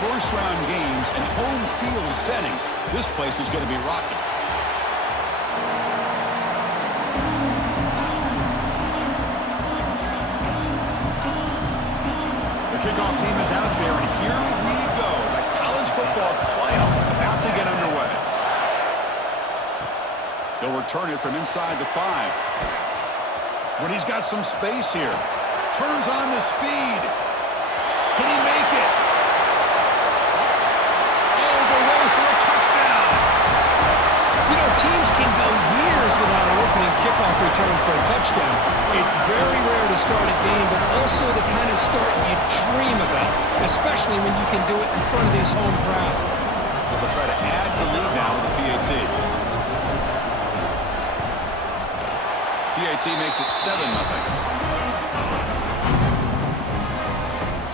first-round games and home field settings, this place is going to be rocking. The kickoff team is out there, and here we go. The college football playoff about to get underway. He'll return it from inside the 5. When he's got some space here. Turns on the speed. Can he make it? All the way for a touchdown. You know, teams can go years without an opening kickoff return for a touchdown. It's very rare to start a game, but also the kind of start you dream about, especially when you can do it in front of this home crowd. They'll try to add the lead now with the PAT. PAT makes it 7-0.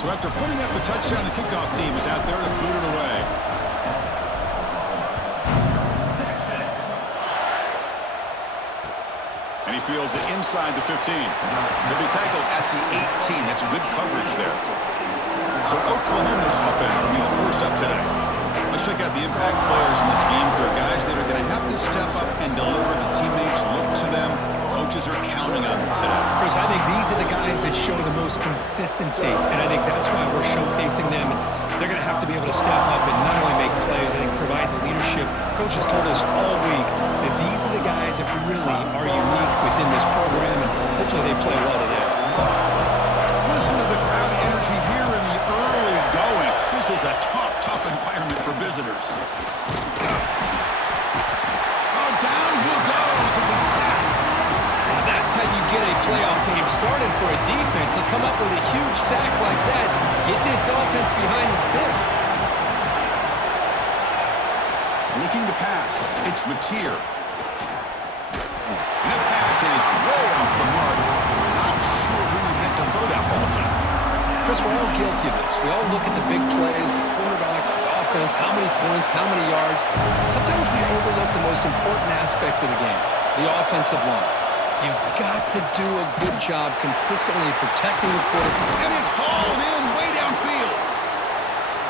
So after putting up a touchdown, the kickoff team is out there to boot it away. And he fields it inside the 15. He'll be tackled at the 18. That's good coverage there. So Oklahoma's offense will be the first up today. Let's check out the impact players in this game group. Guys that are going to have to step up and deliver. The teammates look to them. Coaches are counting on them today. Chris, I think these are the guys that show the most consistency, and I think that's why we're showcasing them. They're going to have to be able to step up and not only make plays, I think provide the leadership. Coaches told us all week that these are the guys that really are unique within this program, and hopefully they play well today. Listen to the crowd energy here in the early going. This is a tough environment for visitors. Oh, down he goes. It's a sack. That's how you get a playoff game started for a defense. You come up with a huge sack like that, get this offense behind the sticks. Looking to pass. It's Mateer. And that pass is way off the mark. Not sure who meant to throw that ball to. Chris, we're all guilty of this. We all look at the big plays, the quarterbacks, the offense, how many points, how many yards. Sometimes we overlook the most important aspect of the game, the offensive line. You've got to do a good job consistently protecting the quarterback. And it's hauled in way downfield.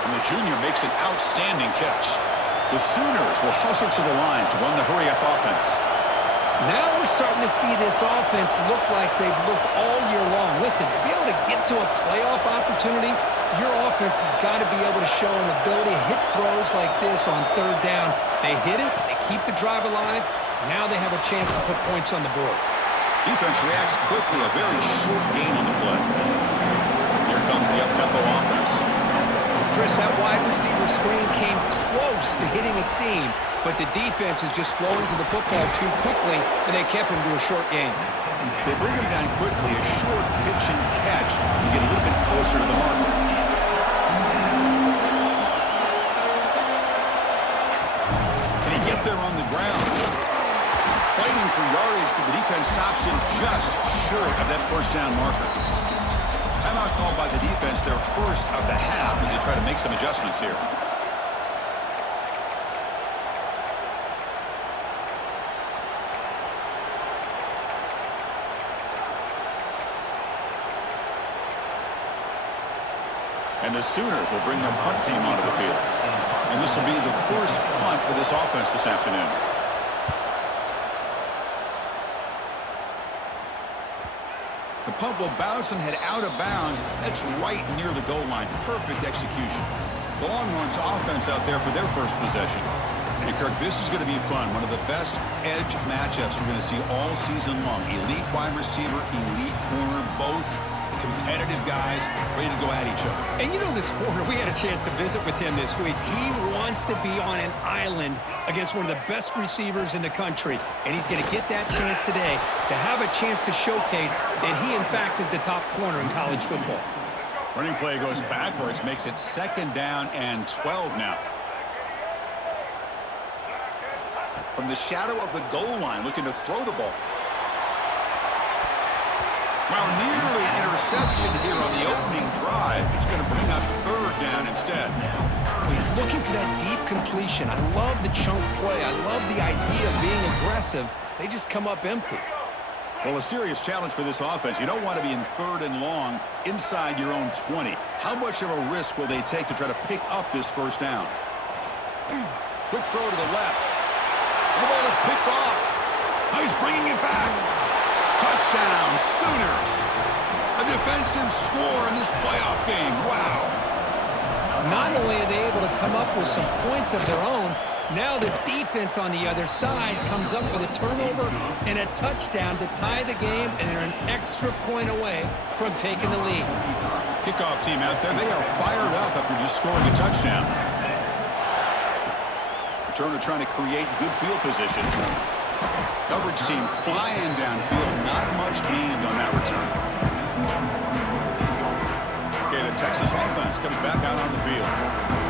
And the junior makes an outstanding catch. The Sooners will hustle to the line to run the hurry-up offense. Now we're starting to see this offense look like they've looked all year long. Listen, to be able to get to a playoff opportunity, your offense has got to be able to show an ability to hit throws like this on third down. They hit it, they keep the drive alive. Now they have a chance to put points on the board. Defense reacts quickly, a very short gain on the play. Here comes the up-tempo offense. Chris, that wide receiver screen came close to hitting a seam, but the defense is just flowing to the football too quickly, and they kept him to a short gain. They bring him down quickly, a short pitch and catch, and get a little bit closer to the marker. Can he get there on the ground? Fighting for yardage, but the defense stops him just short of that first down marker. Timeout called by the defense, their first of the half, as they try to make some adjustments here. And the Sooners will bring their punt team onto the field. And this will be the first punt for this offense this afternoon. The punt will bounce and head out of bounds. That's right near the goal line. Perfect execution. The Longhorns offense out there for their first possession. And Kirk, this is going to be fun. One of the best edge matchups we're going to see all season long. Elite wide receiver, elite corner, both competitive guys ready to go at each other. And you know this corner, we had a chance to visit with him this week. He wants to be on an island against one of the best receivers in the country. And he's going to get that chance today to have a chance to showcase that he, in fact, is the top corner in college football. Running play goes backwards, makes it 2nd down and 12 now. From the shadow of the goal line, looking to throw the ball. Wow, nearly an interception here on the opening drive. It's going to bring up 3rd down instead. He's looking for that deep completion. I love the chunk play. I love the idea of being aggressive. They just come up empty. Well, a serious challenge for this offense. You don't want to be in 3rd and long inside your own 20. How much of a risk will they take to try to pick up this first down? Quick throw to the left. The ball is picked off. Oh, he's bringing it back. Touchdown, Sooners. A defensive score in this playoff game. Wow. Not only are they able to come up with some points of their own, now the defense on the other side comes up with a turnover and a touchdown to tie the game, and they're an extra point away from taking the lead. Kickoff team out there. They are fired up after just scoring a touchdown. Returner trying to create good field position. Coverage team flying downfield. Not much gained on that return. Okay, the Texas offense comes back out on the field.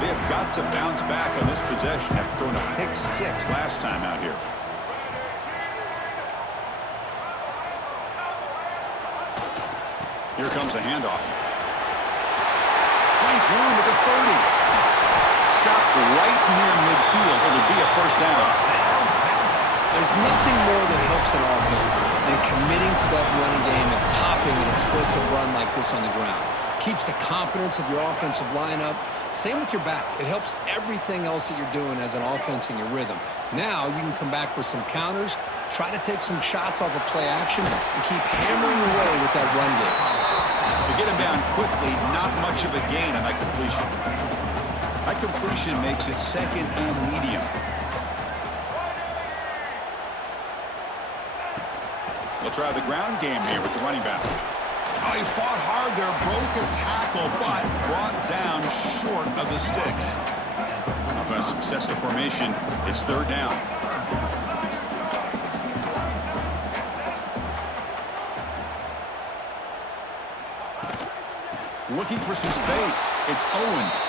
They have got to bounce back on this possession after throwing a pick 6 last time out here. Here comes a handoff. Finds room at the 30. Stopped right near midfield. It'll be a first down. There's nothing more that helps an offense than committing to that running game and popping an explosive run like this on the ground. Keeps the confidence of your offensive lineup. Same with your back. It helps everything else that you're doing as an offense in your rhythm. Now you can come back with some counters, try to take some shots off of play action, and keep hammering away with that run game. To get him down quickly, not much of a gain on that completion. That completion makes it 2nd and medium. They'll try the ground game here with the running back. Oh, he fought hard there, broke a tackle, but brought down short of the sticks. Offense sets the formation. It's 3rd down. Looking for some space. It's Owens.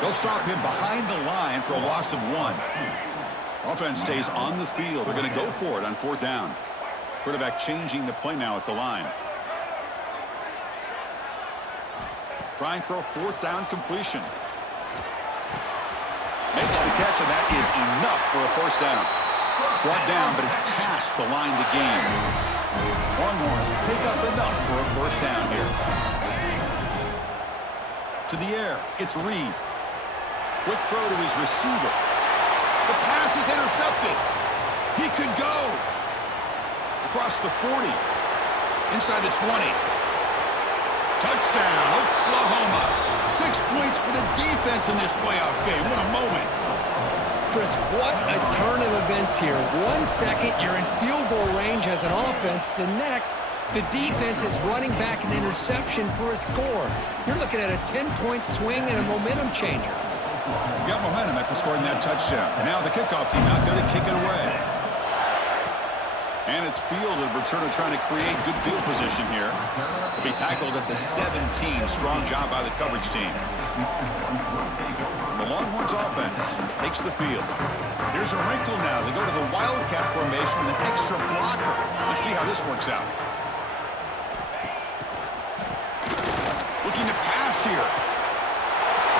They'll stop him behind the line for a loss of 1. Offense stays on the field. They're going to go for it on 4th down. Quarterback changing the play now at the line. Trying for a 4th down completion. Makes the catch, and that is enough for a first down. Brought down, but it's past the line to gain. Longhorns pick up enough for a first down here. To the air, it's Reed. Quick throw to his receiver. The pass is intercepted. He could go. Across the 40. Inside the 20. Touchdown, Oklahoma. 6 points for the defense in this playoff game. What a moment. Chris, what a turn of events here. 1 second, you're in field goal range as an offense. The next, the defense is running back an interception for a score. You're looking at a 10-point swing and a momentum changer. Got momentum after scoring that touchdown. Now the kickoff team out there to kick it away. And it's fielded. Returner trying to create good field position here. He'll be tackled at the 17. Strong job by the coverage team. The Longhorns offense takes the field. Here's a wrinkle now. They go to the Wildcat formation with an extra blocker. Let's see how this works out. Looking to pass here.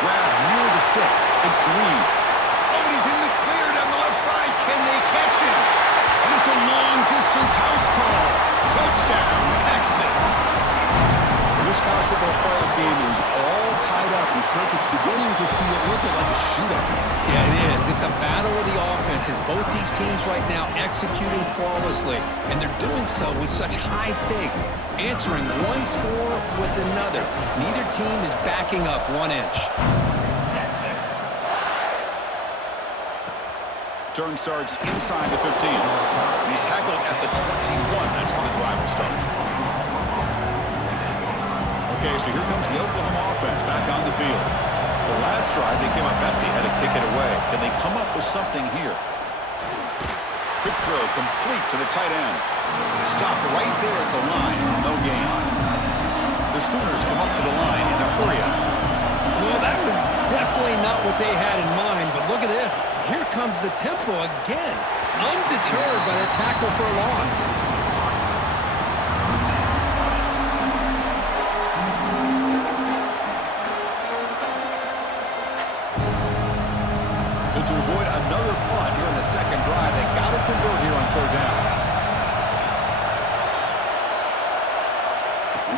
Grab near the sticks. It's Reed. Oh, he's in the clear down the left side. Can they catch him? And it's a long-distance house call. Touchdown, Texas. This college football playoff game is all tied up, and Kirk, it's beginning to feel a little bit like a shootout. Yeah, it is. It's a battle of the offenses. Both these teams right now executing flawlessly, and they're doing so with such high stakes, answering one score with another. Neither team is backing up 1 inch. Turn starts inside the 15. And he's tackled at the 21. That's where the drive will start. Okay, so here comes the Oklahoma offense back on the field. The last drive, they came up empty, had to kick it away. Can they come up with something here? Quick throw, complete to the tight end. Stopped right there at the line, no gain. The Sooners come up to the line in a hurry-up. Well, that was definitely not what they had in mind, but look at this. Here comes the tempo again, undeterred by the tackle for a loss. To avoid another punt here in the second drive, they got to convert here on 3rd down.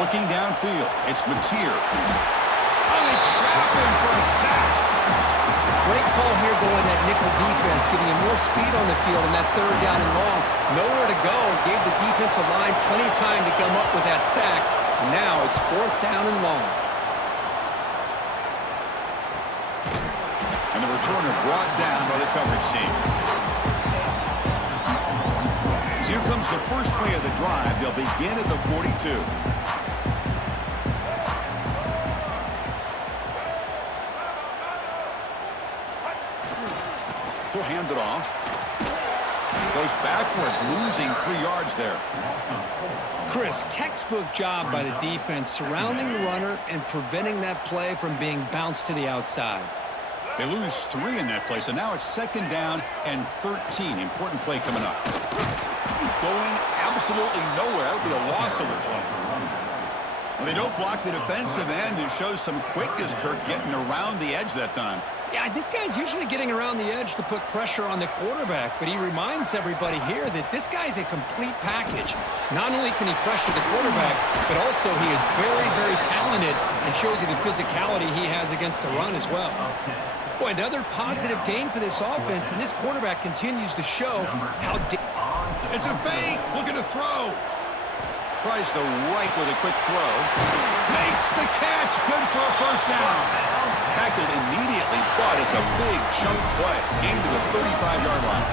Looking downfield, it's Mateer. Oh, they trap him for a sack. Great call here going that nickel defense, giving you more speed on the field in that third down and long. Nowhere to go. Gave the defensive line plenty of time to come up with that sack. And now it's fourth down and long. And the returner brought down by the coverage team. So here comes the first play of the drive. They'll begin at the 42. He'll hand it off. Goes backwards, losing 3 yards there. Chris, textbook job by the defense surrounding the runner and preventing that play from being bounced to the outside. They lose 3 in that play, so now it's second down and 13. Important play coming up. Going absolutely nowhere. That would be a loss of the play. Well, they don't block the defensive end. It shows some quickness, Kirk, getting around the edge that time. Yeah, this guy's usually getting around the edge to put pressure on the quarterback, but he reminds everybody here that this guy's a complete package. Not only can he pressure the quarterback, but also he is very, very talented and shows you the physicality he has against the run as well. Boy, another positive game for this offense, and this quarterback continues to show how... It's a fake. Looking to throw. Tries the right with a quick throw. Makes the catch. Good for a first down. Tackled immediately, but it's a big chunk play. Game to the 35-yard line.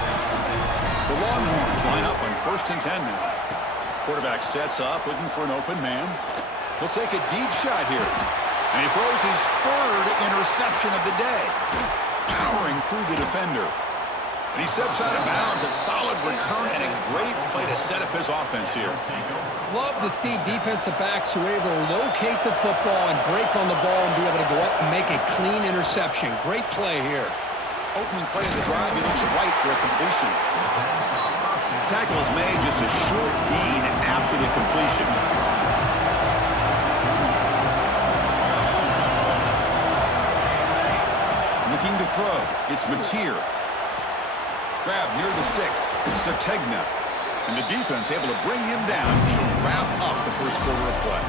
The Longhorns line up on 1st and 10 now. Quarterback sets up, looking for an open man. He'll take a deep shot here. And he throws his 3rd interception of the day. Powering through the defender. And he steps out of bounds. A solid return and a great play to set up his offense here. Love to see defensive backs who are able to locate the football and break on the ball and be able to go up and make a clean interception. Great play here. Opening play of the drive, he looks right for a completion. Tackle is made, just a short gain after the completion. Looking to throw, it's Mateer. Grab near the sticks, it's Sategna. And the defense able to bring him down to wrap up the first quarter of play.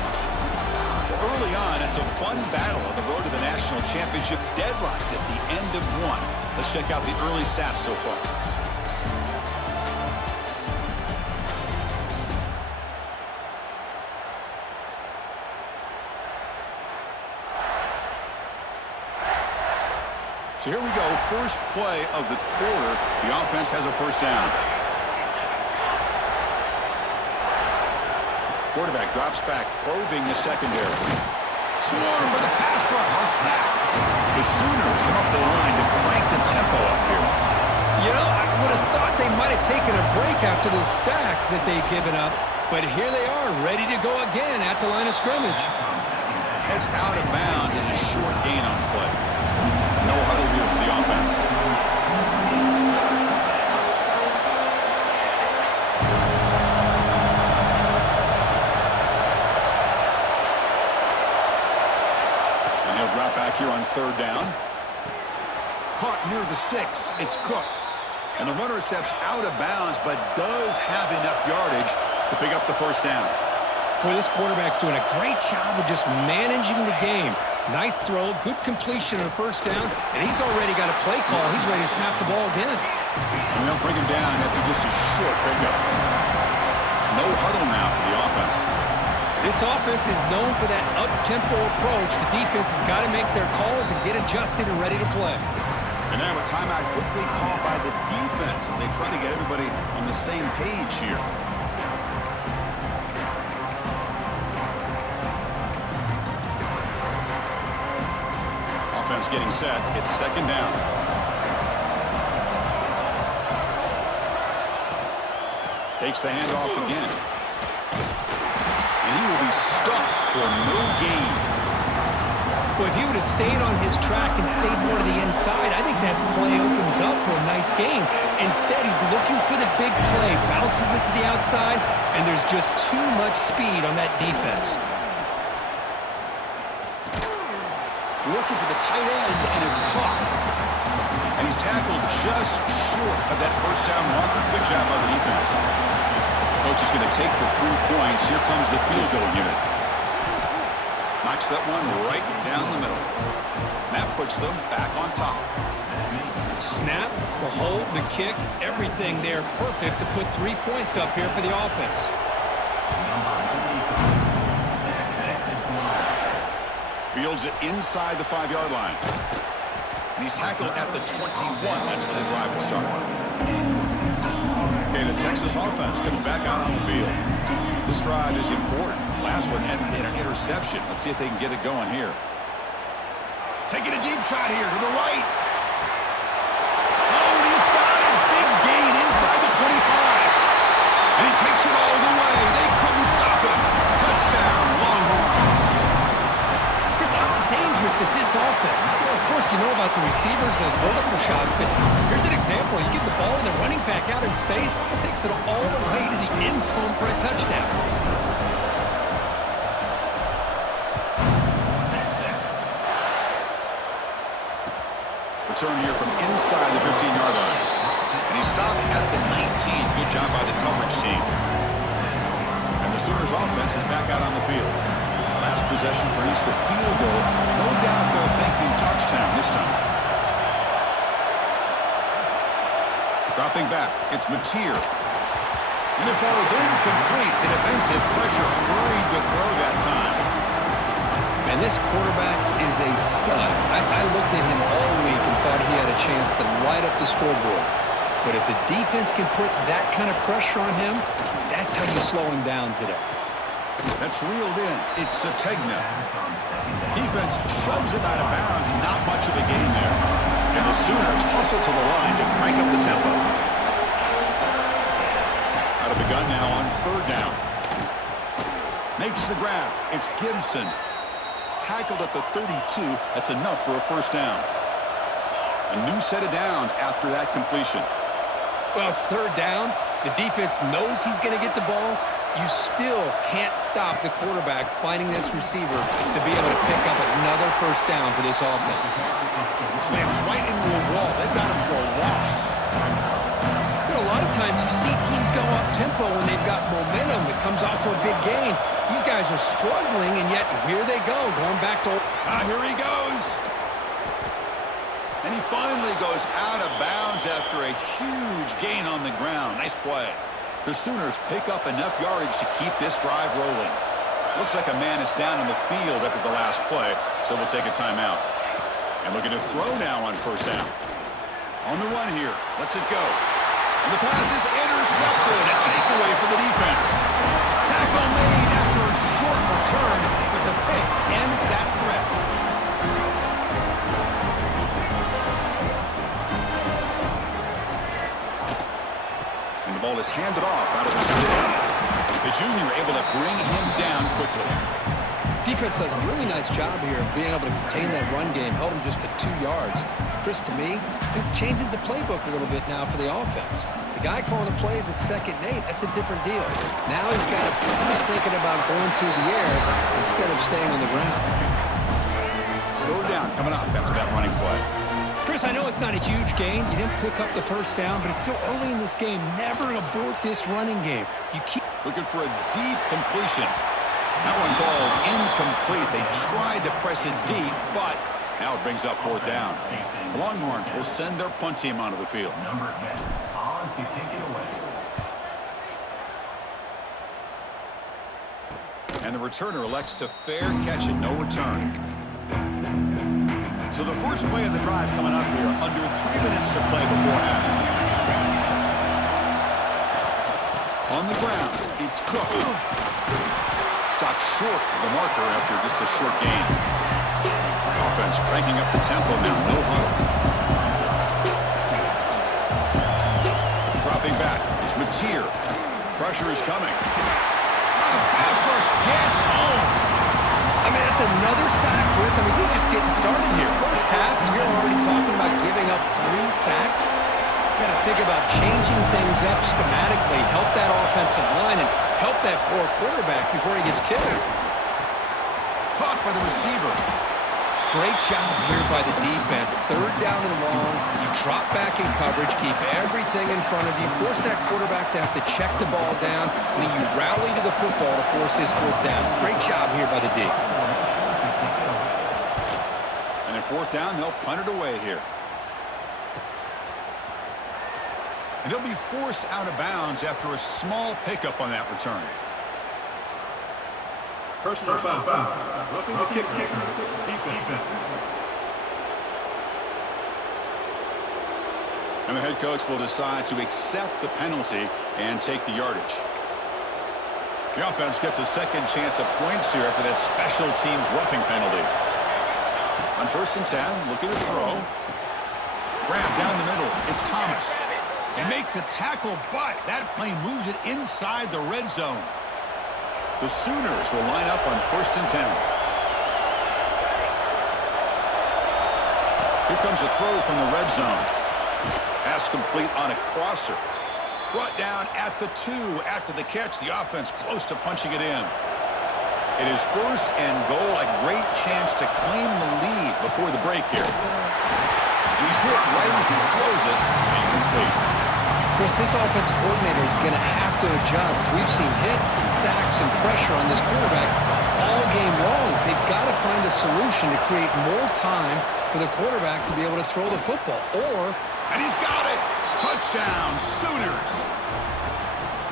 Well, early on, it's a fun battle on the road to the national championship, deadlocked at the end of 1. Let's check out the early stats so far. So here we go, first play of the quarter. The offense has a first down. Quarterback drops back, probing the secondary. Swarm with a pass rush, a sack. The Sooners come up the line to crank the tempo up here. You know, I would have thought they might have taken a break after the sack that they've given up, but here they are, ready to go again at the line of scrimmage. Heads out of bounds as a short gain on the play. No huddle here for the offense. And he'll drop back here on 3rd down. Caught near the sticks. It's Cook. And the runner steps out of bounds, but does have enough yardage to pick up the first down. Boy, this quarterback's doing a great job of just managing the game. Nice throw, good completion on first down, and he's already got a play call. He's ready to snap the ball again. And they'll bring him down after just a short pickup. No huddle now for the offense. This offense is known for that up-tempo approach. The defense has got to make their calls and get adjusted and ready to play. And now a timeout quickly called by the defense as they try to get everybody on the same page here. Offense getting set. It's second down. Takes the handoff again. And he will be stuffed for no gain. Well, if he would have stayed on his track and stayed more to the inside, I think that play opens up for a nice gain. Instead, he's looking for the big play, bounces it to the outside, and there's just too much speed on that defense. Looking for the tight end, and it's caught. And he's tackled just short of that first down marker. Good job by the defense. Coach is going to take the 3 points. Here comes the field goal unit. Knocks that one right down the middle. That puts them back on top. Snap, the hold, the kick, everything there perfect to put 3 points up here for the offense. Fields it inside the 5-yard line. And he's tackled at the 21. That's where the drive will start. Okay, the Texas offense comes back out on the field. This drive is important. Last one ended in an interception. Let's see if they can get it going here. Taking a deep shot here to the right. Oh, and he's got it. Big gain inside the 25. And he takes it all the way. They couldn't stop him. Touchdown, Longhorns. Chris, how dangerous is this offense? Well, of course, you know about the receivers, those vertical shots, but here's an example. You get the ball and the running back out in space, takes it all the way to the end zone for a touchdown. Return here from inside the 15-yard line. And he stopped at the 19. Good job by the coverage team. And the Sooners offense is back out on the field. Last possession produced a field goal. No doubt they're thinking touchdown this time. Dropping back, it's Mateer. And it falls incomplete. The defensive pressure hurried the throw that time. And this quarterback is a stud. I looked at him all week and thought he had a chance to light up the scoreboard. But if the defense can put that kind of pressure on him, that's how you slow him down today. That's reeled in. It's Sategna. Defense shoves him out of bounds. Not much of a gain there. And the Sooners hustle to the line to crank up the tempo. Out of the gun now on 3rd down. Makes the grab. It's Gibson. Tackled at the 32. That's enough for a 1st down. A new set of downs after that completion. Well, it's 3rd down. The defense knows he's going to get the ball. You still can't stop the quarterback finding this receiver to be able to pick up another 1st down for this offense. Slams right into a wall. They've got him for a loss. You know, a lot of times you see teams go up-tempo when they've got momentum that comes off to a big gain. These guys are struggling, and yet here they go, going back to... Here he goes. And he finally goes out of bounds after a huge gain on the ground. Nice play. The Sooners pick up enough yardage to keep this drive rolling. Looks like a man is down in the field after the last play, so we'll take a timeout. And looking to throw now on 1st down. On the run here. Lets it go. And the pass is intercepted. A takeaway for the defense. Tackle made after a short return, but the pick ends that threat. And the ball is handed off out of the shooting. The junior able to bring him down quickly. Defense does a really nice job here of being able to contain that run game, held him just to 2 yards. Chris, to me, this changes the playbook a little bit now for the offense. The guy calling the plays at 2nd and 8, that's a different deal. Now he's got to be thinking about going through the air instead of staying on the ground. 3rd down coming up after that running play. Chris, I know it's not a huge gain. You didn't pick up the 1st down, but it's still early in this game. Never abort this running game. You keep looking for a deep completion. That one falls incomplete. They tried to press it deep, but now it brings up 4th down. The Longhorns will send their punt team onto the field. Number 10 on to kick it away. And the returner elects to fair catch it, no return. So the first play of the drive coming up here, under 3 minutes to play before half. On the ground, it's Cook. Stopped short of the marker after just a short gain. Offense cranking up the tempo now, no huddle. Dropping back, it's Mateer. Pressure is coming. The pass rush gets home. I mean, that's another sack, Chris. I mean, we're just getting started here. 1st half, and you're already talking about giving up 3 sacks. You got to think about changing things up schematically, help that offensive line, and help that poor quarterback before he gets killed. Caught by the receiver. Great job here by the defense. 3rd down and long. You drop back in coverage, keep everything in front of you, force that quarterback to have to check the ball down, and then you rally to the football to force this 4th down. Great job here by the D. 4th down, they'll punt it away here. And he'll be forced out of bounds after a small pickup on that return. Personal foul. Roughing the kicker. Defense. And the head coach will decide to accept the penalty and take the yardage. The offense gets a second chance at points here after that special teams roughing penalty. On 1st and 10, looking to throw. Grab down the middle. It's Thomas. And make the tackle, but that play moves it inside the red zone. The Sooners will line up on 1st and 10. Here comes a throw from the red zone. Pass complete on a crosser. Brought down at the 2 after the catch. The offense close to punching it in. It is 1st and goal. A great chance to claim the lead before the break here. He's hit right as he throws it. Incomplete. Chris, this offensive coordinator is going to have to adjust. We've seen hits and sacks and pressure on this quarterback all game long. They've got to find a solution to create more time for the quarterback to be able to throw the football. And he's got it! Touchdown, Sooners!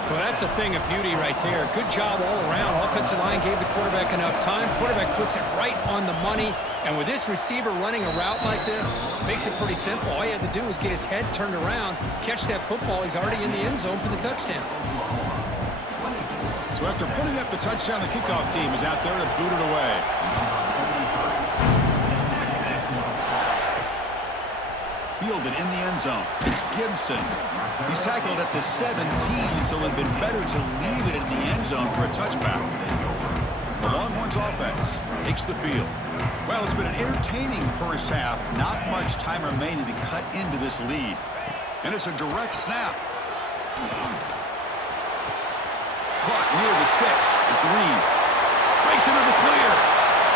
Well, that's a thing of beauty right there. Good job all around. Offensive line gave the quarterback enough time. Quarterback puts it right on the money. And with this receiver running a route like this, makes it pretty simple. All he had to do was get his head turned around, catch that football. He's already in the end zone for the touchdown. So after putting up the touchdown, the kickoff team is out there to boot it away. Fielded in the end zone. It's Gibson. He's tackled at the 17, so it would have been better to leave it in the end zone for a touchback. The Longhorns offense takes the field. Well, it's been an entertaining first half. Not much time remaining to cut into this lead. And it's a direct snap. Caught near the sticks. It's Reed. Breaks into the clear.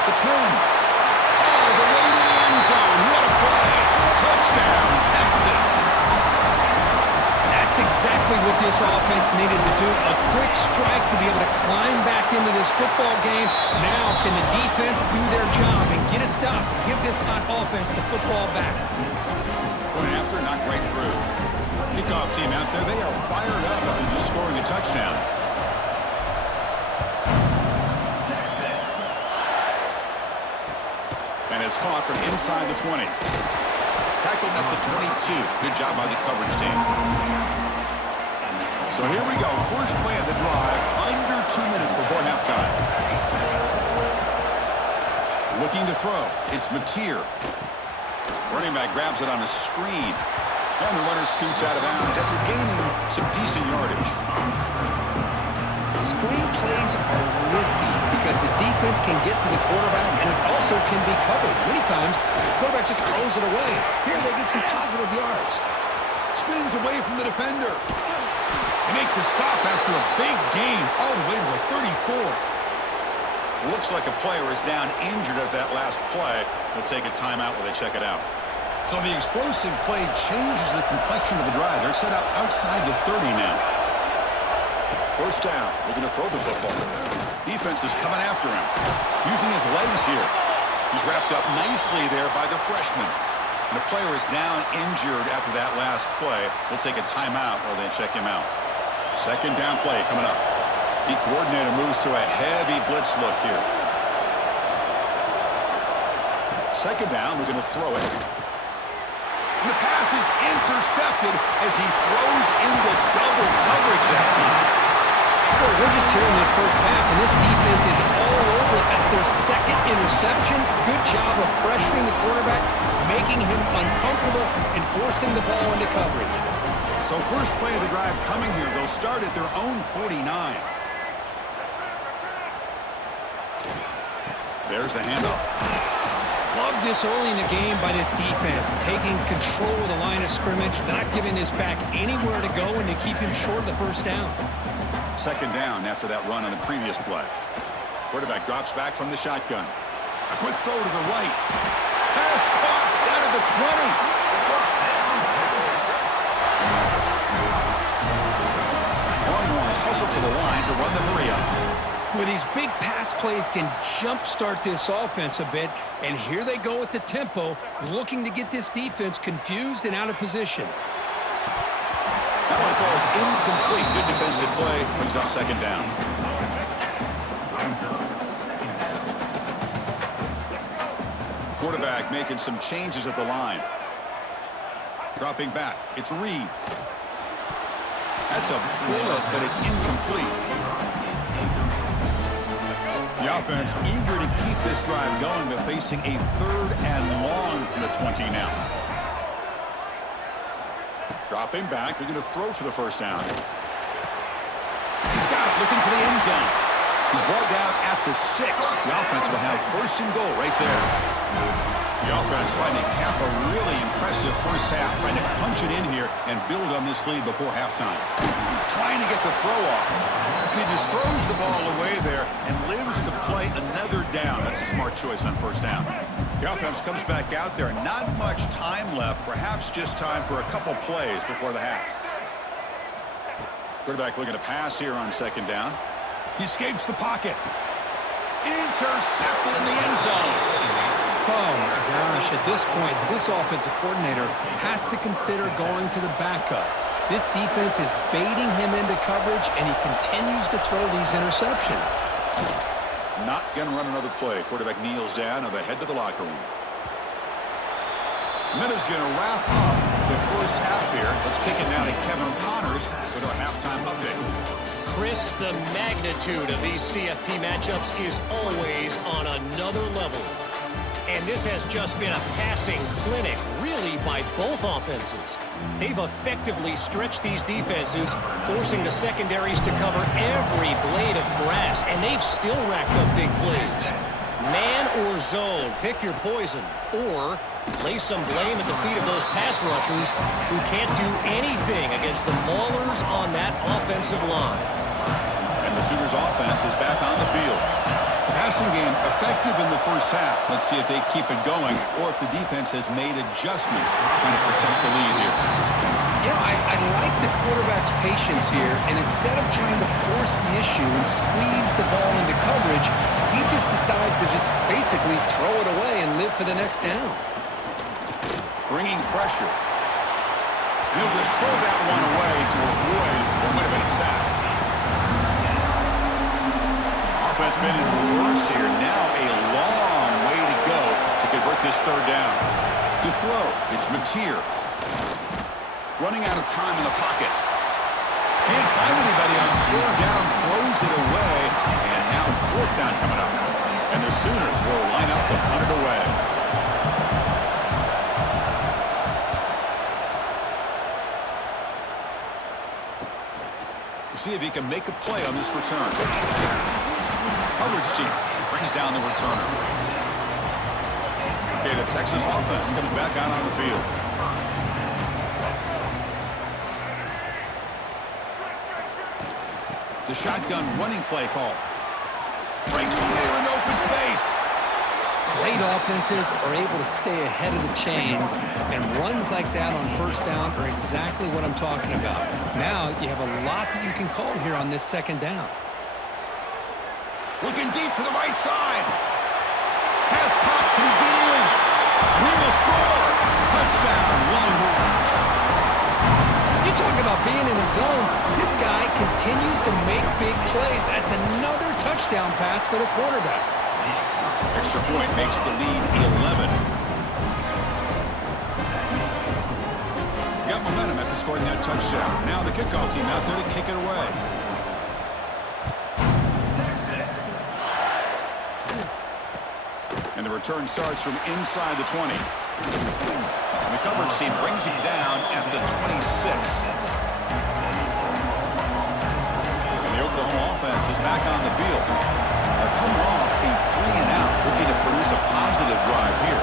The 10. Oh, the way to the end zone. What a play. Touchdown, Texas. That's exactly what this offense needed to do. A quick strike to be able to climb back into this football game. Now can the defense do their job and get a stop? Give this hot offense the football back. Point after, knocked right through. Kickoff team out there, they are fired up after just scoring a touchdown. And it's caught from inside the 20. Tackled at the 22. Good job by the coverage team. So here we go. First play of the drive. Under 2 minutes before halftime. Looking to throw. It's Mateer. Running back grabs it on a screen. And the runner scoots out of bounds after gaining some decent yardage. Screen plays are risky because the defense can get to the quarterback and it also can be covered. Many times, the quarterback just throws it away. Here they get some positive yards. Spins away from the defender. They make the stop after a big gain all the way to the 34. Looks like a player is down injured at that last play. They'll take a timeout while they check it out. So the explosive play changes the complexion of the drive. They're set up outside the 30 now. First down, looking to throw the football. Defense is coming after him, using his legs here. He's wrapped up nicely there by the freshman. And the player is down injured after that last play. We'll take a timeout while they check him out. Second down play coming up. The coordinator moves to a heavy blitz look here. Second down, we're going to throw it. And the pass is intercepted as he throws into double coverage that time. Boy, we're just here in this first half, and this defense is all over it. That's their second interception. Good job of pressuring the quarterback, making him uncomfortable, and forcing the ball into coverage. So first play of the drive coming here. They'll start at their own 49. There's the handoff. Love this early in the game by this defense, taking control of the line of scrimmage, not giving this back anywhere to go, and to keep him short of the first down. Second down after that run on the previous play. Quarterback drops back from the shotgun. A quick throw to the right. Pass caught down at the 20. Longhorns hustle to the line to run the hurry up. Well, these big pass plays can jumpstart this offense a bit, and here they go with the tempo, looking to get this defense confused and out of position. That one falls incomplete. Good defensive play. Brings up second down. Quarterback making some changes at the line. Dropping back. It's Reed. That's a bullet, but it's incomplete. The offense eager to keep this drive going, but facing a 3rd and long from the 20 now. Dropping back. They're going to throw for the first down. He's got it, looking for the end zone. He's brought down at the 6. The offense will have 1st and goal right there. The offense trying to cap a really impressive first half, trying to punch it in here and build on this lead before halftime. Trying to get the throw off. And he just throws the ball away there and lives to play another down. That's a smart choice on first down. The offense comes back out there. Not much time left. Perhaps just time for a couple plays before the half. Quarterback looking to pass here on second down. He escapes the pocket. Intercepted in the end zone. Oh, my gosh. At this point, this offensive coordinator has to consider going to the backup. This defense is baiting him into coverage, and he continues to throw these interceptions. Not going to run another play. Quarterback kneels down, and they head to the locker room. The minute's going to wrap up the first half here. Let's kick it now to Kevin Connors with our halftime update. Chris, the magnitude of these CFP matchups is always on another level. And this has just been a passing clinic, really, by both offenses. They've effectively stretched these defenses, forcing the secondaries to cover every blade of grass, and they've still racked up big plays. Man or zone, pick your poison, or lay some blame at the feet of those pass rushers who can't do anything against the maulers on that offensive line. And the Sooners offense is back on the field. The passing game effective in the first half. Let's see if they keep it going or if the defense has made adjustments trying to protect the lead here. You know, I like the quarterback's patience here, and instead of trying to force the issue and squeeze the ball into coverage, he just decides to just basically throw it away and live for the next down. Bringing pressure. And he'll just throw that one away to avoid what might have been a sack. Offense been in reverse here. Now a long way to go to convert this third down. To throw, it's Mateer. Running out of time in the pocket. Can't find anybody on 4th down, throws it away, and now 4th down coming up. And the Sooners will line up to punt it away. We'll see if he can make a play on this return. Coverage team brings down the returner. Okay, the Texas offense comes back out on the field. The shotgun running play call. Breaks clear in open space. Great offenses are able to stay ahead of the chains, and runs like that on first down are exactly what I'm talking about. Now you have a lot that you can call here on this second down. Looking deep to the right side. Pass caught. Can he get in? He will score. Touchdown, Longhorns. You talk about being in the zone. This guy continues to make big plays. That's another touchdown pass for the quarterback. Extra point makes the lead 11. Got momentum after scoring that touchdown. Now the kickoff team out there to kick it away. And the return starts from inside the 20. And the coverage team brings him down at the 26. And the Oklahoma offense is back on the field. They're coming off a 3-and-out, looking to produce a positive drive here.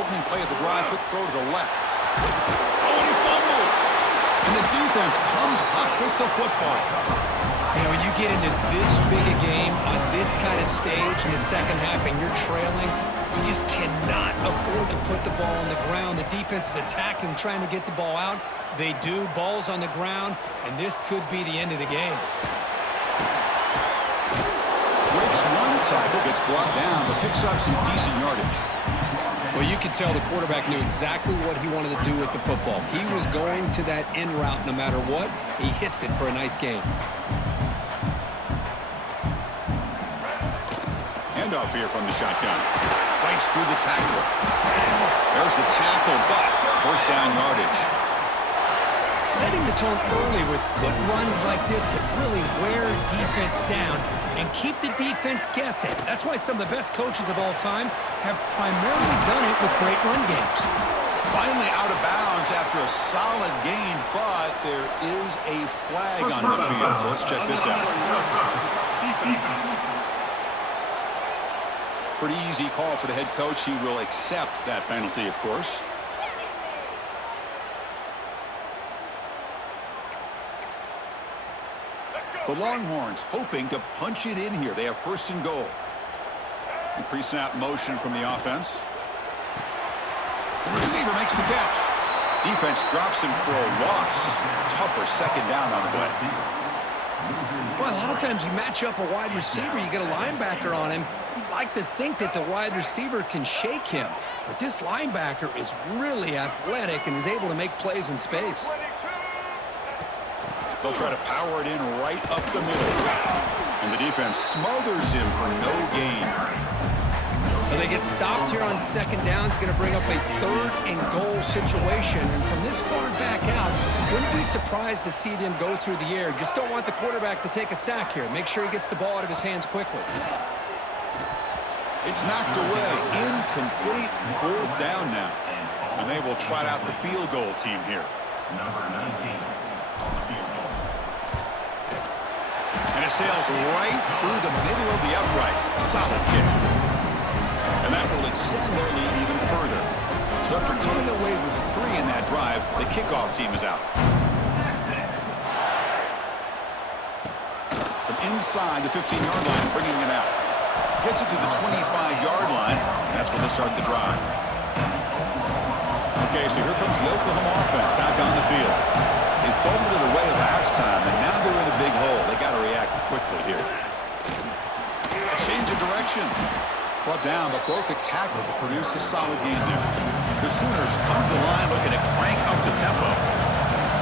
Opening play at the drive, quick throw to the left. Oh, and he fumbles! And the defense comes up with the football. You know, when you get into this big a game on this kind of stage in the second half and you're trailing, you just cannot afford to put the ball on the ground. The defense is attacking, trying to get the ball out. They do. Ball's on the ground, and this could be the end of the game. Breaks one tackle, gets brought down, but picks up some decent yardage. Well, you could tell the quarterback knew exactly what he wanted to do with the football. He was going to that end route no matter what. He hits it for a nice gain. Handoff here from the shotgun. Fights through the tackle. There's the tackle, but first down yardage. Setting the tone early with good runs like this can really wear defense down and keep the defense guessing. That's why some of the best coaches of all time have primarily done it with great run games. Finally out of bounds after a solid gain, but there is a flag on the field. So let's check this out. Pretty easy call for the head coach. He will accept that penalty, of course. The Longhorns hoping to punch it in here. They have first and goal. The pre-snap motion from the offense. The receiver makes the catch. Defense drops him for a loss. Tougher second down on the way. Well, a lot of times you match up a wide receiver, you get a linebacker on him. You'd like to think that the wide receiver can shake him. But this linebacker is really athletic and is able to make plays in space. They'll try to power it in right up the middle. And the defense smothers him for no gain. Well, they get stopped here on second down. It's going to bring up a third and goal situation. And from this far back out, wouldn't be surprised to see them go through the air. Just don't want the quarterback to take a sack here. Make sure he gets the ball out of his hands quickly. It's knocked away. Incomplete. Fourth down now. And they will trot out the field goal team here. Number 19. And it sails right through the middle of the uprights. Solid kick. And that will extend their lead even further. So after coming away with 3 in that drive, the kickoff team is out. From inside the 15-yard line, bringing it out. Gets it to the 25-yard line, and that's when they start the drive. Okay, so here comes the Oklahoma offense back on the field. They fumbled it away last time, and now they're in a big hole. They got to react quickly here. A change of direction. Brought down, but broke a tackle to produce a solid gain there. The Sooners come to the line looking to crank up the tempo.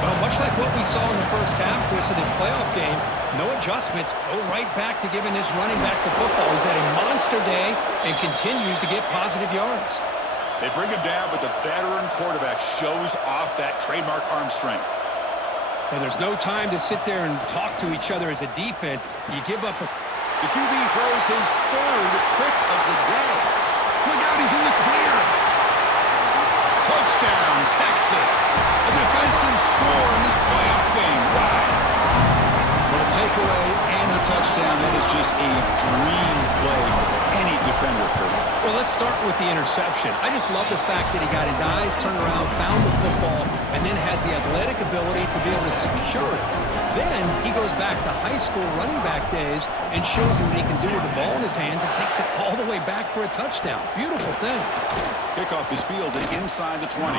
Well, much like what we saw in the first half, Chris, of this playoff game, no adjustments. Go right back to giving this running back the football. He's had a monster day and continues to get positive yards. They bring him down, but the veteran quarterback shows off that trademark arm strength. Now, there's no time to sit there and talk to each other as a defense. You give up a... The QB throws his third pick of the day. Look out, he's in the clear. Touchdown, Texas. A defensive score in this playoff game. Wow. Well, the takeaway and the touchdown, that is just a dream play for any defender, Kurt. Well, let's start with the interception. I just love the fact that he got his eyes turned around, found the football, and then has the athletic ability to be able to secure it. Then he goes back to high school running back days and shows him what he can do with the ball in his hands and takes it all the way back for a touchdown. Beautiful thing. Kickoff is fielded inside the 20.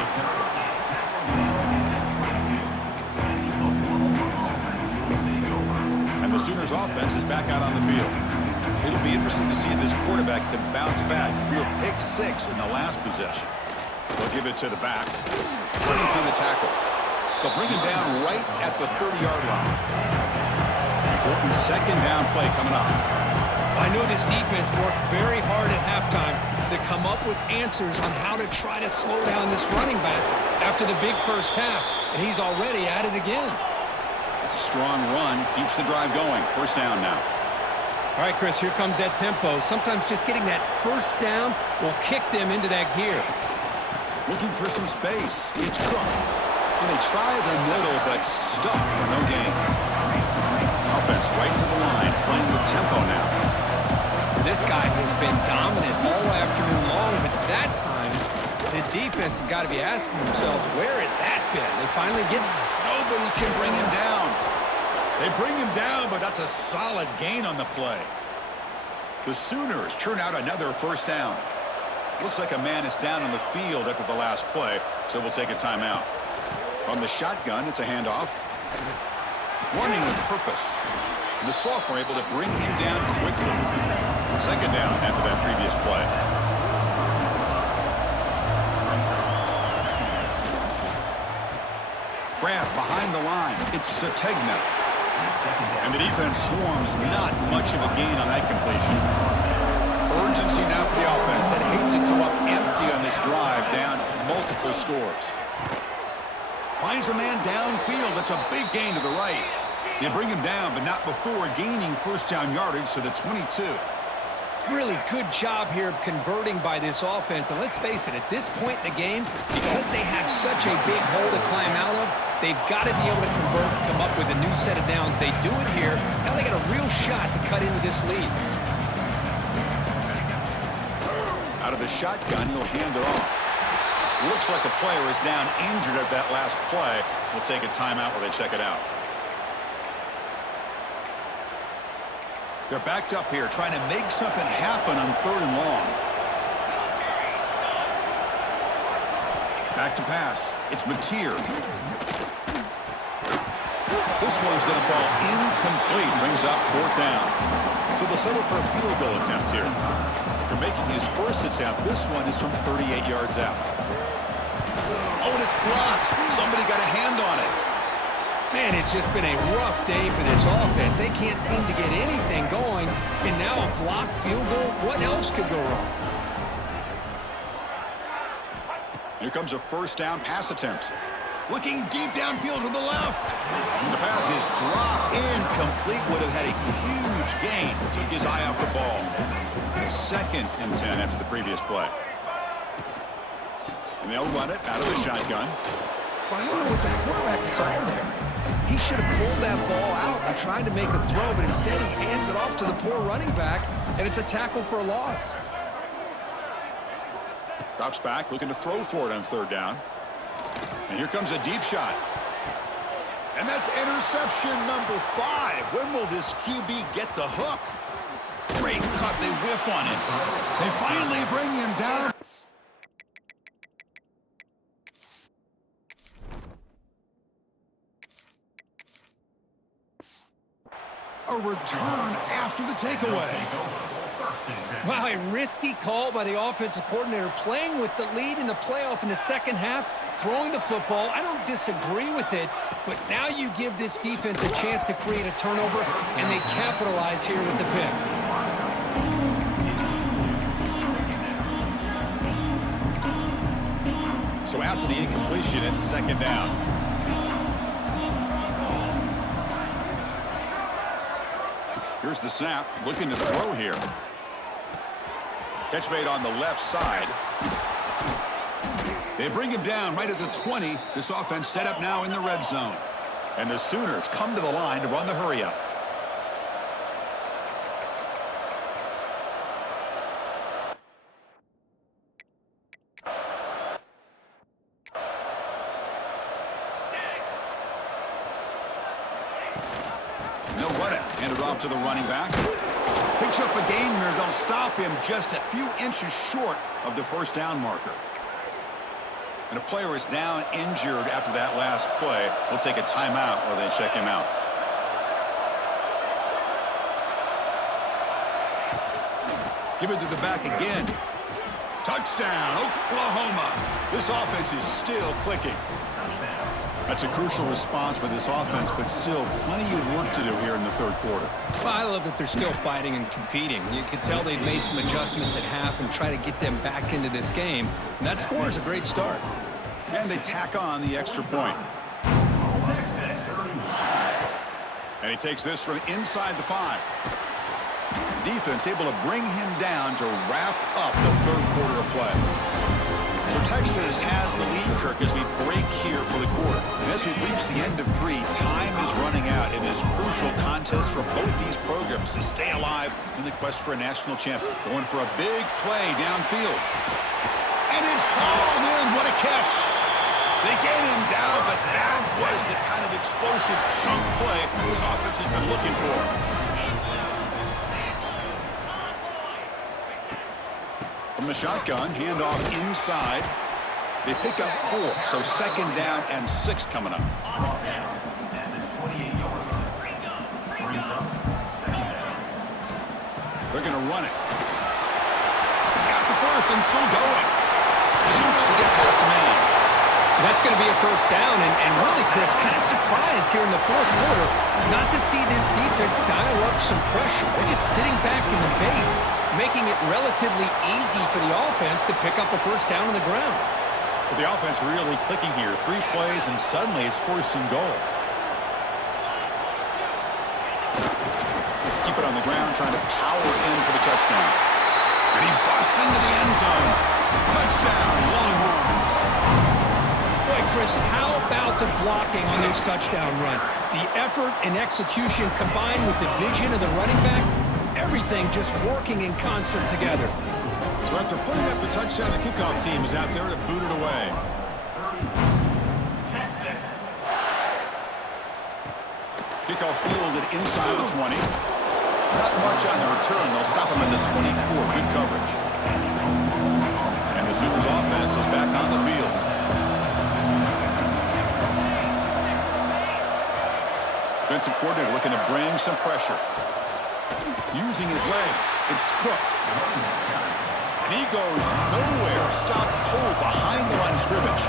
And the Sooners offense is back out on the field. It'll be interesting to see if this quarterback can bounce back. He threw a pick-6 in the last possession. They'll give it to the back. Running through the tackle. They'll bring him down right at the 30-yard line. Important second down play coming up. I know this defense worked very hard at halftime to come up with answers on how to try to slow down this running back after the big first half, and he's already at it again. It's a strong run. Keeps the drive going. First down now. All right, Chris, here comes that tempo. Sometimes just getting that first down will kick them into that gear. Looking for some space. It's Cook. And they try the middle, but stuck for no gain. Offense right to the line, playing with tempo now. This guy has been dominant all afternoon long, but that time, the defense has got to be asking themselves, where has that been? They finally get... Nobody can bring him down. They bring him down, but that's a solid gain on the play. The Sooners churn out another first down. Looks like a man is down on the field after the last play, so we'll take a timeout. From the shotgun, it's a handoff. Running with purpose. And the sophomore able to bring him down quickly. Second down after that previous play. Grab behind the line. It's Sategna. And the defense swarms, not much of a gain on that completion. Urgency now for the offense that hates to come up empty on this drive, down multiple scores. Finds a man downfield. That's a big gain to the right. They bring him down, but not before gaining first down yardage to the 22. Really good job here of converting by this offense. And let's face it, at this point in the game, because they have such a big hole to climb out of, they've got to be able to convert and come up with a new set of downs. They do it here. Now they got a real shot to cut into this lead. Out of the shotgun, he'll hand it off. Looks like a player is down injured at that last play. We'll take a timeout while they check it out. They're backed up here, trying to make something happen on 3rd and long. Back to pass. It's Mateer. This one's going to fall incomplete. Brings up 4th down. So they'll settle for a field goal attempt here. After making his first attempt, this one is from 38 yards out. Oh, and it's blocked. Somebody got a hand on it. Man, it's just been a rough day for this offense. They can't seem to get anything going, and now a blocked field goal. What else could go wrong? Here comes a first down pass attempt. Looking deep downfield to the left. The pass is dropped. Incomplete. Would have had a huge gain. Took his eye off the ball. 2nd and 10 after the previous play. And they'll run it out of the shotgun. Well, I don't know what the quarterback saw there. He should have pulled that ball out and tried to make a throw, but instead he hands it off to the poor running back, and it's a tackle for a loss. Drops back, looking to throw for it on 3rd down. And here comes a deep shot. And that's interception number 5. When will this QB get the hook? Great cut. They whiff on it. They finally bring him down. A return after the takeaway. Wow, a risky call by the offensive coordinator, playing with the lead in the playoff in the second half, throwing the football. I don't disagree with it, but now you give this defense a chance to create a turnover, and they capitalize here with the pick. So after the incompletion, it's 2nd down. Here's the snap, looking to throw here. Catch made on the left side. They bring him down right at the 20. This offense set up now in the red zone. And the Sooners come to the line to run the hurry up. No run it. Handed off to the running back. Picks up a gain here. They'll stop him just a few inches short of the first down marker. And a player is down injured after that last play. We'll take a timeout while they check him out. Give it to the back again. Touchdown, Oklahoma. This offense is still clicking. That's a crucial response by this offense, but still plenty of work to do here in the 3rd quarter. Well, I love that they're still fighting and competing. You could tell they've made some adjustments at half and try to get them back into this game. And that score is a great start. And they tack on the extra point. And he takes this from inside the 5. The defense able to bring him down to wrap up the 3rd quarter of play. So Texas has the lead, Kirk, as we break here for the quarter. And as we reach the end of 3, time is running out in this crucial contest for both these programs to stay alive in the quest for a national champion. Going for a big play downfield. And it's hauled in. What a catch. They get him down, but that was the kind of explosive chunk play this offense has been looking for. From the shotgun, handoff inside. They pick up 4, so 2nd down and 6 coming up. They're going to run it. He's got the first and still going. Jukes to get past the man. That's going to be a 1st down, and really, Chris, kind of surprised here in the 4th quarter not to see this defense dial up some pressure. They're just sitting back in the base, making it relatively easy for the offense to pick up a 1st down on the ground. So the offense really clicking here. 3 plays, and suddenly it's 1st and goal. Keep it on the ground, trying to power in for the touchdown. And he busts into the end zone. Touchdown, Longhorns. Boy, Chris, how about the blocking on this touchdown run? The effort and execution combined with the vision of the running back, everything just working in concert together. So after putting up the touchdown, the kickoff team is out there to boot it away. Texas. Kickoff fielded inside the 20. Not much on the return. They'll stop him at the 24. Good coverage. And the Sooners offense is back on the field. Defensive coordinator looking to bring some pressure. Using his legs. It's Cook. And he goes nowhere. Stopped cold behind the line of scrimmage.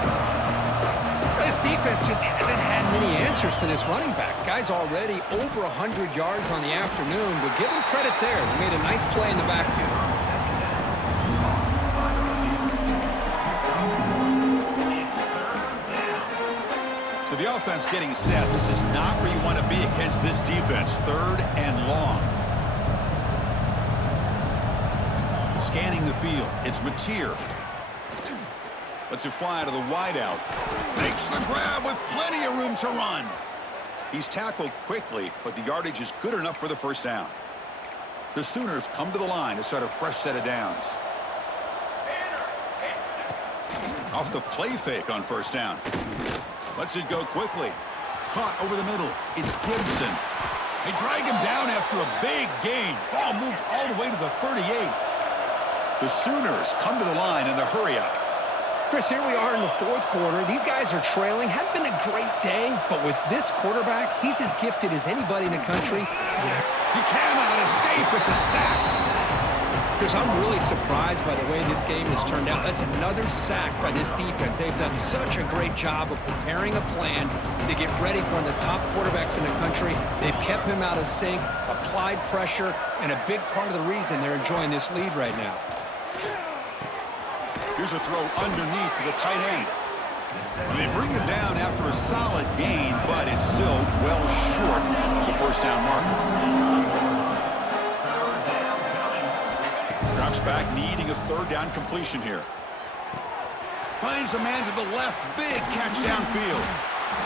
This defense just hasn't had many answers for this running back. The guy's already over 100 yards on the afternoon, but give him credit there. He made a nice play in the backfield. So the offense getting set. This is not where you want to be against this defense. 3rd and long. Scanning the field. It's Mateer. Lets it fly to the wideout. Makes the grab with plenty of room to run. He's tackled quickly, but the yardage is good enough for the 1st down. The Sooners come to the line to start a fresh set of downs. Off the play fake on 1st down. Lets it go quickly. Caught over the middle. It's Gibson. They drag him down after a big gain. Ball moved all the way to the 38. The Sooners come to the line in the hurry-up. Chris, here we are in the 4th quarter. These guys are trailing. Hadn't been a great day, but with this quarterback, he's as gifted as anybody in the country. He cannot escape. It's a sack. Chris, I'm really surprised by the way this game has turned out. That's another sack by this defense. They've done such a great job of preparing a plan to get ready for one of the top quarterbacks in the country. They've kept him out of sync, applied pressure, and a big part of the reason they're enjoying this lead right now. Here's a throw underneath to the tight end. And they bring him down after a solid gain, but it's still well short of the 1st down marker. Drops back, needing a 3rd down completion here. Finds a man to the left. Big catch downfield.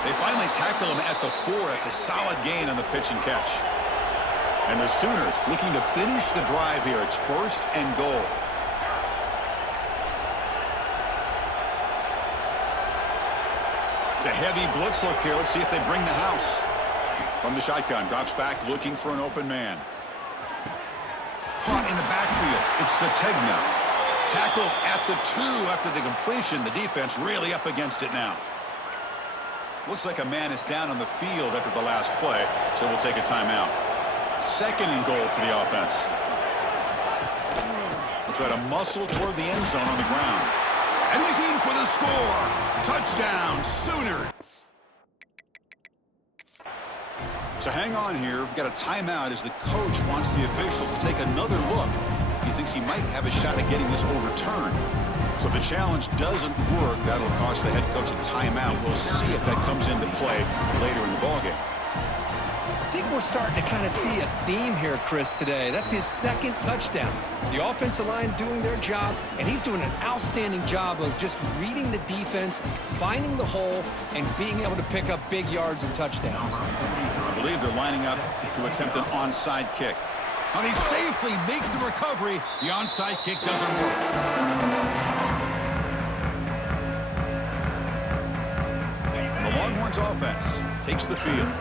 They finally tackle him at the 4. It's a solid gain on the pitch and catch. And the Sooners looking to finish the drive here. It's 1st and goal. It's a heavy blitz look here. Let's see if they bring the house. From the shotgun, drops back, looking for an open man. Caught in the backfield. It's Sategna. Tackled at the 2 after the completion. The defense really up against it now. Looks like a man is down on the field after the last play, so we'll take a timeout. 2nd and goal for the offense. We'll try to muscle toward the end zone on the ground. And he's in for the score. Touchdown, Sooner. So hang on here. We've got a timeout as the coach wants the officials to take another look. He thinks he might have a shot at getting this overturned. So if the challenge doesn't work, that'll cost the head coach a timeout. We'll see if that comes into play later in the ballgame. I think we're starting to kind of see a theme here, Chris, today. That's his 2nd touchdown. The offensive line doing their job, and he's doing an outstanding job of just reading the defense, finding the hole, and being able to pick up big yards and touchdowns. I believe they're lining up to attempt an onside kick. And he safely makes the recovery. The onside kick doesn't work. The Longhorns offense takes the field.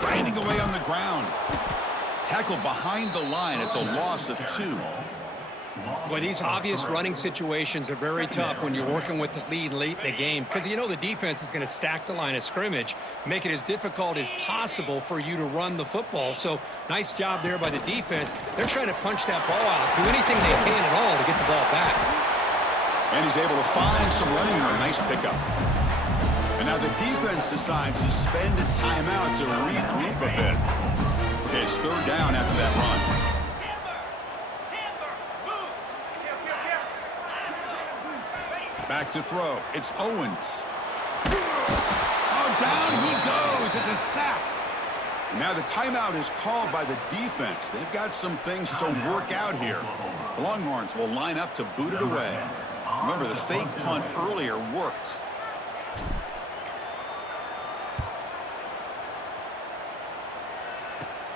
Grinding away on the ground. Tackle behind the line. It's a loss of 2. Boy, these obvious running situations are very tough when you're working with the lead late in the game because you know the defense is going to stack the line of scrimmage, make it as difficult as possible for you to run the football. So nice job there by the defense. They're trying to punch that ball out, do anything they can at all to get the ball back. And he's able to find some running room. Nice pickup. And now the defense decides to spend a timeout to regroup a bit. Okay, it's 3rd down after that run. Back to throw. It's Owens. Oh, down he goes. It's a sack. And now the timeout is called by the defense. They've got some things to work out here. The Longhorns will line up to boot it away. Remember, the fake punt earlier worked.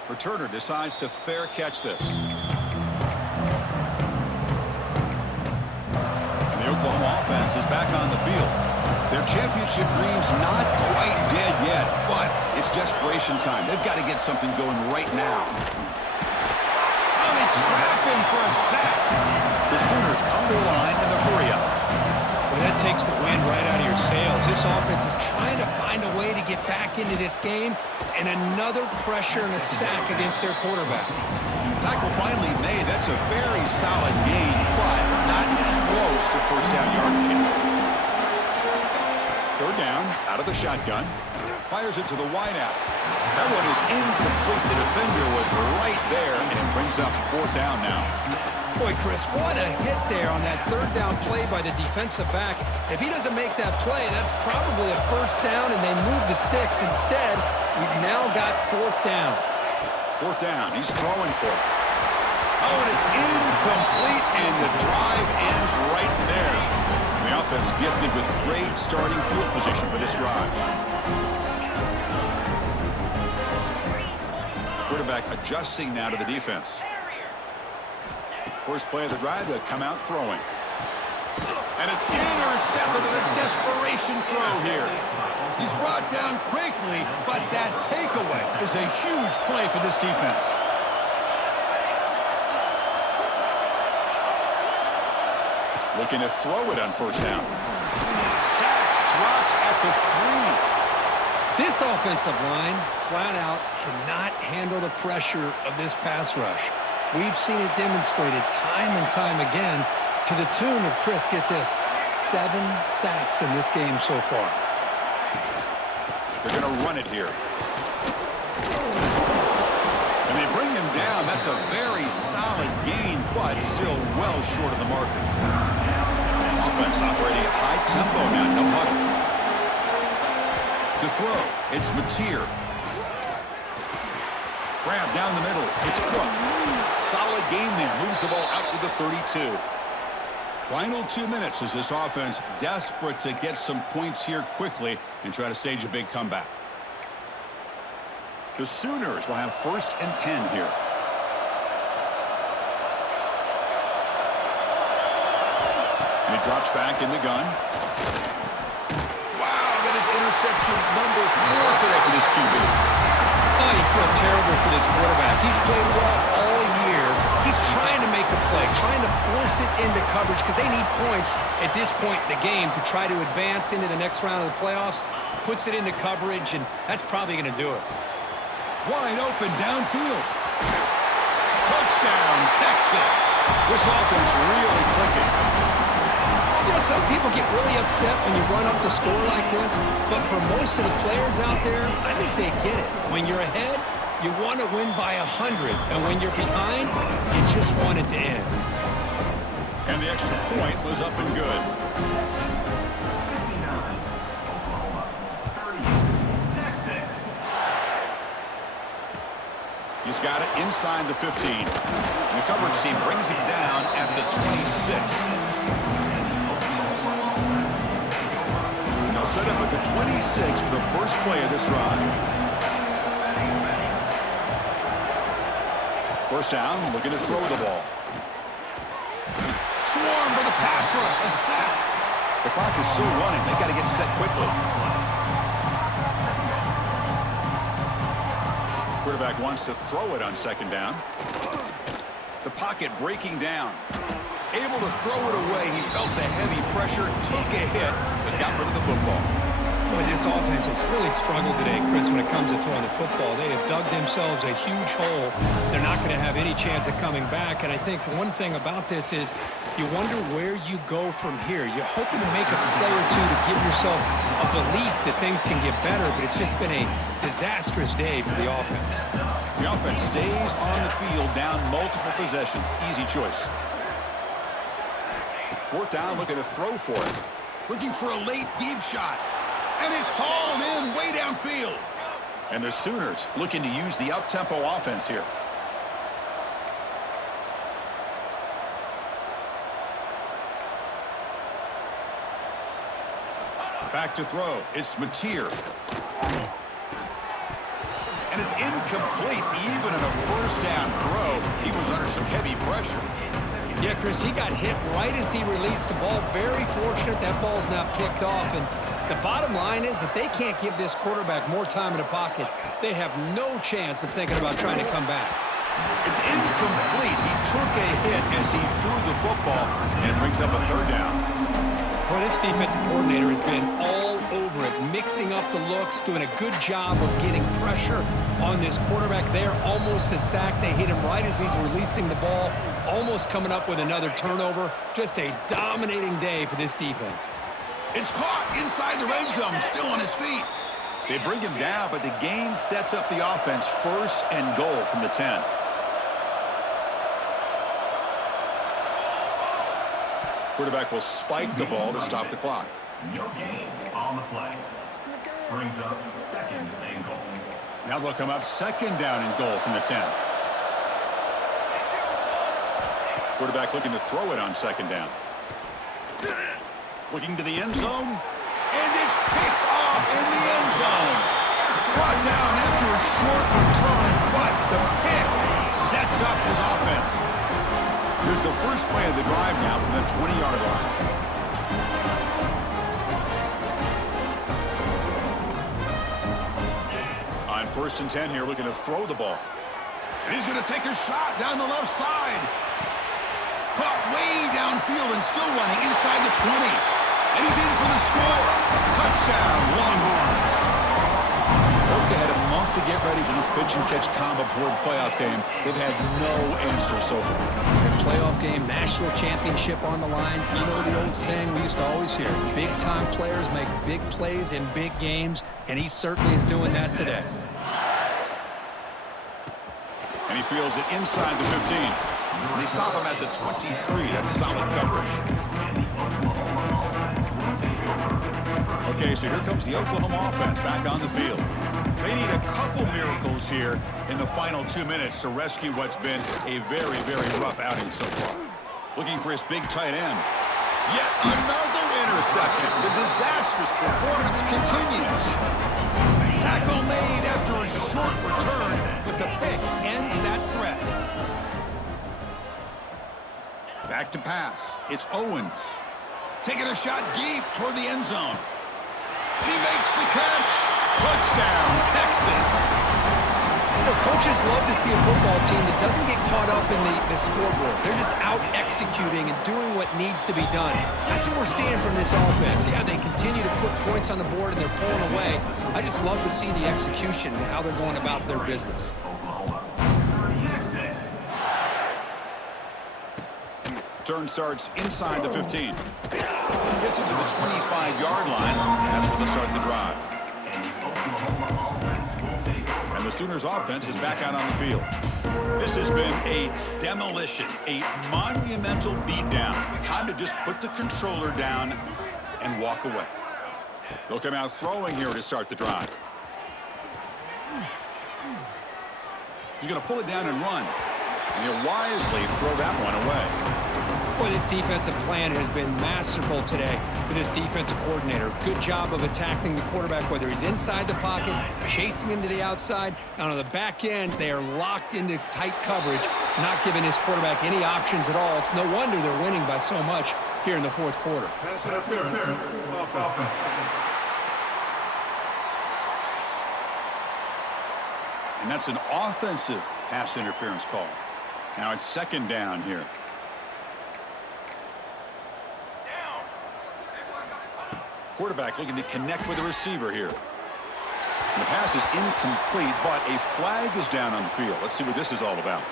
Returner decides to fair catch this. Oklahoma offense is back on the field. Their championship dream's not quite dead yet, but it's desperation time. They've got to get something going right now. Oh, they trap him for a sack. The Sooners come to the line in the hurry-up. Well, that takes the wind right out of your sails. This offense is trying to find a way to get back into this game, and another pressure and a sack against their quarterback. Tackle finally made. That's a very solid gain, but not close to first down yardage. 3rd down, out of the shotgun. Fires it to the wideout. That one is incomplete. The defender was right there, and it brings up 4th down now. Boy, Chris, what a hit there on that 3rd down play by the defensive back. If he doesn't make that play, that's probably a 1st down, and they move the sticks. Instead, we've now got 4th down. 4th down. He's throwing for it. Oh, and it's incomplete, and the drive ends right there. The offense gifted with great starting field position for this drive. Quarterback adjusting now to the defense. First play of the drive, they'll come out throwing. And it's intercepted with a desperation throw here. He's brought down quickly, but that takeaway is a huge play for this defense. Looking to throw it on 1st down. Sacked, dropped at the 3. This offensive line, flat out, cannot handle the pressure of this pass rush. We've seen it demonstrated time and time again to the tune of, Chris, get this, 7 sacks in this game so far. They're going to run it here. And they bring him down. That's a very solid gain, but still well short of the marker. Offense operating at high tempo now, no huddle. To throw, it's Mateer. Grab down the middle, it's Cook. Solid gain there, moves the ball out to the 32. Final 2 minutes as this offense desperate to get some points here quickly and try to stage a big comeback. The Sooners will have 1st and 10 here. And he drops back in the gun. Wow, that is interception number 4 today for this QB. Oh, you feel terrible for this quarterback. He's played well all year. He's trying to make a play, trying to force it into coverage because they need points at this point in the game to try to advance into the next round of the playoffs. Puts it into coverage, and that's probably going to do it. Wide open downfield. Touchdown, Texas. This offense really clicking. You know, some people get really upset when you run up the score like this, but for most of the players out there, I think they get it. When you're ahead, you want to win by 100, and when you're behind, you just want it to end. And the extra point was up and good. 30, Texas. He's got it inside the 15. And the coverage team brings him down at the 26. Now set up at the 26 for the first play of this drive. First down, looking to throw the ball. Swarm for the pass rush, a sack. The clock is still running. They've got to get set quickly. Quarterback wants to throw it on second down. The pocket breaking down. Able to throw it away. He felt the heavy pressure, took a hit, but got rid of the football. Boy, this offense has really struggled today, Chris, when it comes to throwing the football. They have dug themselves a huge hole. They're not going to have any chance of coming back. And I think one thing about this is you wonder where you go from here. You're hoping to make a play or two to give yourself a belief that things can get better, but it's just been a disastrous day for the offense. The offense stays on the field, down multiple possessions. Easy choice. Fourth down, looking to throw for it. Looking for a late deep shot. And it's hauled in way downfield. And the Sooners looking to use the up-tempo offense here. Back to throw. It's Mateer. And it's incomplete. Even in a first down throw, he was under some heavy pressure. Yeah, Chris, he got hit right as he released the ball. Very fortunate that ball's not picked off. And the bottom line is that they can't give this quarterback more time in the pocket. They have no chance of thinking about trying to come back. It's incomplete. He took a hit as he threw the football, and it brings up a third down. Well, this defensive coordinator has been all over it, mixing up the looks, doing a good job of getting pressure on this quarterback there. Almost a sack. They hit him right as he's releasing the ball, almost coming up with another turnover. Just a dominating day for this defense. It's caught inside the red zone, still on his feet. They bring him down, but the gain sets up the offense first and goal from the 10. Quarterback will spike the ball to stop the clock. No gain on the play. Brings up second and goal. Now they'll come up second down and goal from the 10. Quarterback looking to throw it on second down. Looking to the end zone. And it's picked off in the end zone. Brought down after a short return, but the pick sets up his offense. Here's the first play of the drive now from the 20-yard line. On first and 10 here, looking to throw the ball. And he's going to take a shot down the left side. Caught way downfield and still running inside the 20. And he's in for the score. Touchdown, Longhorns. They had a month to get ready for this pitch-and-catch combo before the playoff game. They've had no answer so far. A playoff game, national championship on the line. You know the old saying we used to always hear, big-time players make big plays in big games, and he certainly is doing that today. And he fields it inside the 15. And they stop him at the 23. That's solid coverage. Okay, so here comes the Oklahoma offense back on the field. They need a couple miracles here in the final 2 minutes to rescue what's been a very, very rough outing so far. Looking for his big tight end. Yet another interception. The disastrous performance continues. Tackle made after a short return, but the pick ends that threat. Back to pass. It's Owens. Taking a shot deep toward the end zone. And he makes the catch. Touchdown, Texas. You know, coaches love to see a football team that doesn't get caught up in the scoreboard. They're just out executing and doing what needs to be done. That's what we're seeing from this offense. Yeah, they continue to put points on the board and they're pulling away. I just love to see the execution and how they're going about their business. Texas. Turn starts inside the 15. Gets it to the 25-yard line. That's where they'll start the drive. And the Sooners offense is back out on the field. This has been a demolition, a monumental beatdown. Time to just put the controller down and walk away. They'll come out throwing here to start the drive. He's going to pull it down and run. And he'll wisely throw that one away. Boy, this defensive plan has been masterful today for this defensive coordinator. Good job of attacking the quarterback, whether he's inside the pocket, chasing him to the outside. And on the back end, they are locked into tight coverage, not giving his quarterback any options at all. It's no wonder they're winning by so much here in the fourth quarter. Pass interference. Offense. And that's an offensive pass interference call. Now it's second down here. Quarterback looking to connect with the receiver here. And the pass is incomplete, but a flag is down on the field. Let's see what this is all about.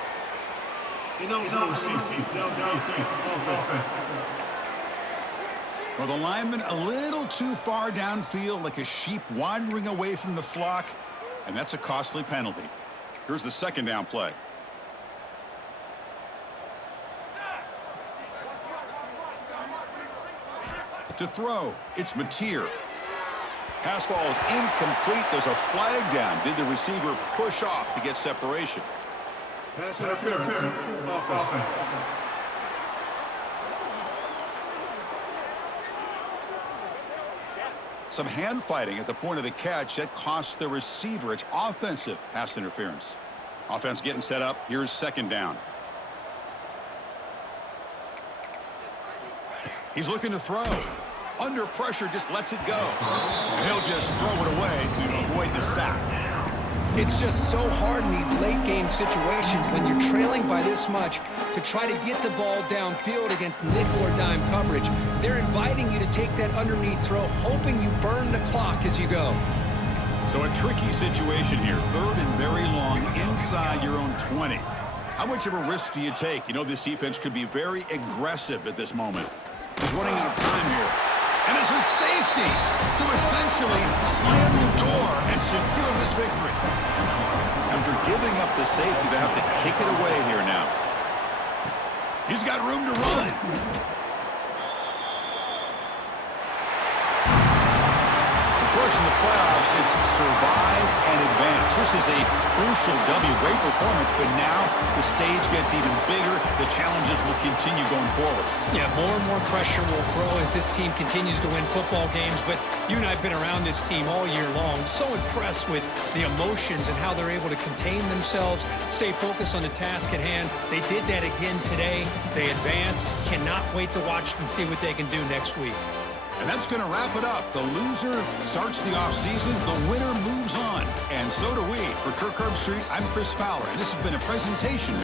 Well, the lineman a little too far downfield, like a sheep wandering away from the flock, and that's a costly penalty. Here's the second down play. To throw, it's Mateer. Pass ball is incomplete. There's a flag down. Did the receiver push off to get separation? Pass interference. Offense. Some hand fighting at the point of the catch. That costs the receiver. It's offensive pass interference. Offense getting set up. Here's second down. He's looking to throw. Under pressure, just lets it go. And he'll just throw it away to avoid the sack. It's just so hard in these late-game situations when you're trailing by this much to try to get the ball downfield against nickel or dime coverage. They're inviting you to take that underneath throw, hoping you burn the clock as you go. So a tricky situation here. Third and very long inside your own 20. How much of a risk do you take? You know this defense could be very aggressive at this moment. He's running out of time here. And it's a safety to essentially slam the door and secure this victory. After giving up the safety, they have to kick it away here now. He's got room to run. Of course, in the playoffs, it's survive and advance. This is a crucial W. Great performance, but now the stage gets even bigger. The challenges will continue going forward. Yeah, more and more pressure will grow as this team continues to win football games. But you and I have been around this team all year long. So impressed with the emotions and how they're able to contain themselves, stay focused on the task at hand. They did that again today. They advance. Cannot wait to watch and see what they can do next week. And that's going to wrap it up. The loser starts the offseason. The winner moves on. And so do we. For Kirk Herbstreit, I'm Chris Fowler. And this has been a presentation